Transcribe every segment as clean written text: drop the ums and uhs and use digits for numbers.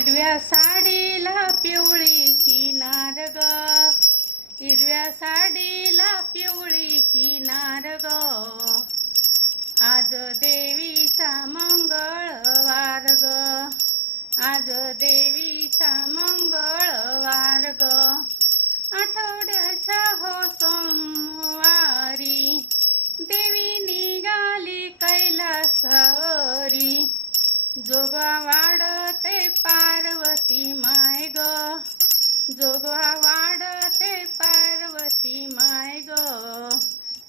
हिरव्या साडीला पिवळी किनार ग, हिरव्या साडीला पिवळी किनार ग. आज देवीचा मंगळवार ग, आज देवीचा मंगळवार ग. आठवड्याच्या हो सोमवारी देवी निघाली कैलासावरी. जोगवा वाढते पार्वती माय ग, जोगवा वाढते पार्वती माय ग.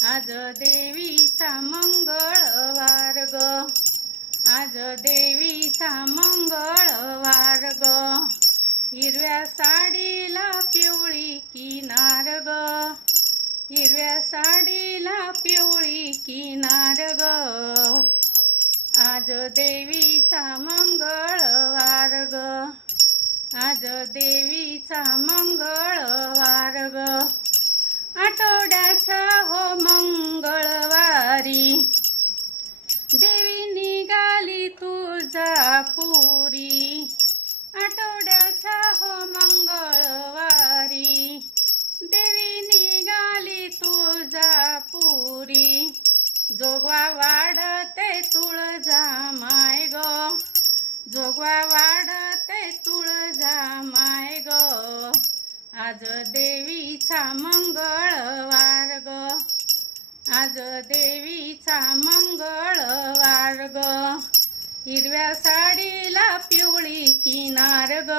आज देवीचा मंगळवार ग, आज देवीचा मंगळवार ग. हिरव्या साडीला पिवळी किनार ग, हिरव्या साडीला पिवळी किनार ग. आज देवीचा मंगळवार ग, आज देवीचा मंगळवार ग. आठवड्याच्या हो मंगळवारी देवी निघाली तुळजापुरी. आठवड्याच्या हो मंगळवारी देवी निघाली तुळजापुरी. जोगवा वाढते तुळजा माय ग, जोगवा वाढते तुळजा माय ग. आज देवीचा मंगळवार ग, आज देवीचा मंगळवार ग. हिरव्या साडीला पिवळी किनार ग,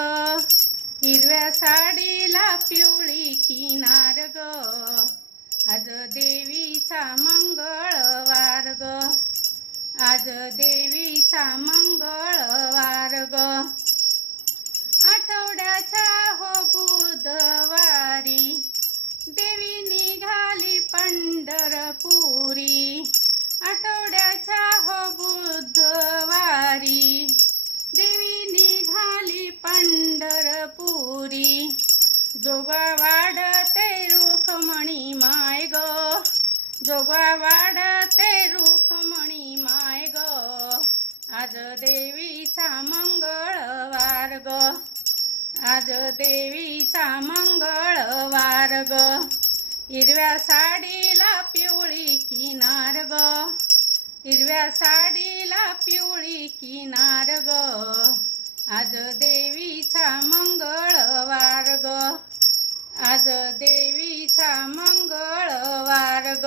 हिरव्या साडीला पिवळी किनार ग. आज देवीचा मंगळवार ग, आज देवीचा मंगळवार ग. आठवड्याच्या हो बुधवारी देवी निघाली पंढरपुरी. आठवड्याच्या हो बुधवारी देवी निघाली पंढरपुरी. जोगवा वाढते रुक्मिणी माय ग, जोगवा वाढते रुक्मिणी माय ग. आज देवीचा मंगळवार ग, आज देवीचा मंगळवार ग. हिरव्या साडीला पिवळी किनार ग, हिरव्या साडीला पिवळी किनार ग. आज देवीचा मंगळवार ग, आज देवीचा मंगळवार ग.